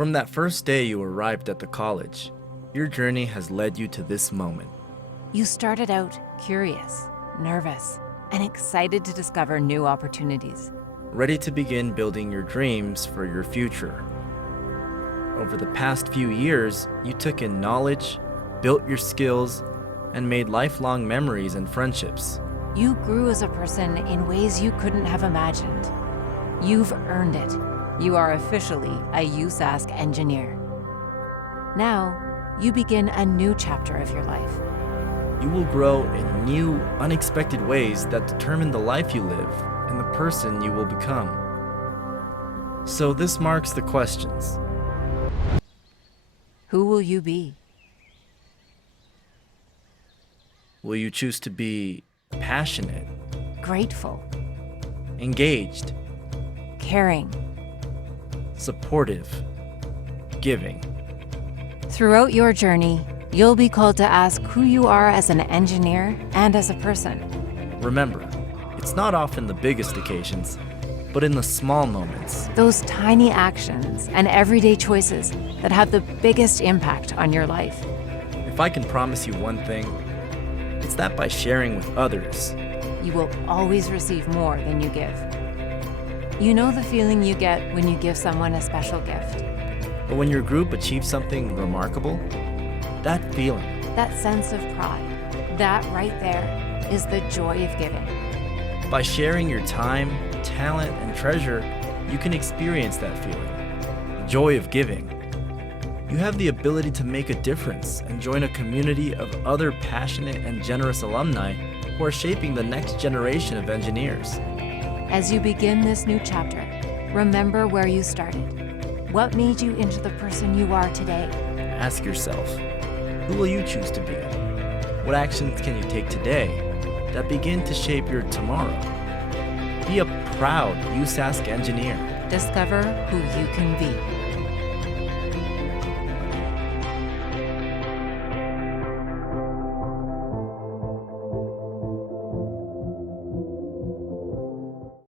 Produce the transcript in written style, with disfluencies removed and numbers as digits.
From that first day you arrived at the college, your journey has led you to this moment. You started out curious, nervous, and excited to discover new opportunities. Ready to begin building your dreams for your future. Over the past few years, you took in knowledge, built your skills, and made lifelong memories and friendships. You grew as a person in ways you couldn't have imagined. You've earned it. You are officially a USask engineer. Now, you begin a new chapter of your life. You will grow in new, unexpected ways that determine the life you live and the person you will become. So this marks the questions. Who will you be? Will you choose to be passionate, Grateful, engaged, caring. supportive, giving? Throughout your journey, you'll be called to ask who you are as an engineer and as a person. Remember, it's not often the biggest occasions, but in the small moments. Those tiny actions and everyday choices that have the biggest impact on your life. If I can promise you one thing, it's that by sharing with others, You will always receive more than you give. You know the feeling you get when you give someone a special gift. but when your group achieves something remarkable, that feeling, That sense of pride, that right there is the joy of giving. by sharing your time, talent, and treasure, you can experience that feeling, the joy of giving. You have the ability to make a difference and join a community of other passionate and generous alumni who are shaping the next generation of engineers. As you begin this new chapter, remember where you started. What made you into the person you are today? Ask yourself, who will you choose to be? What actions can you take today that begin to shape your tomorrow? Be a proud USask engineer. Discover who you can be.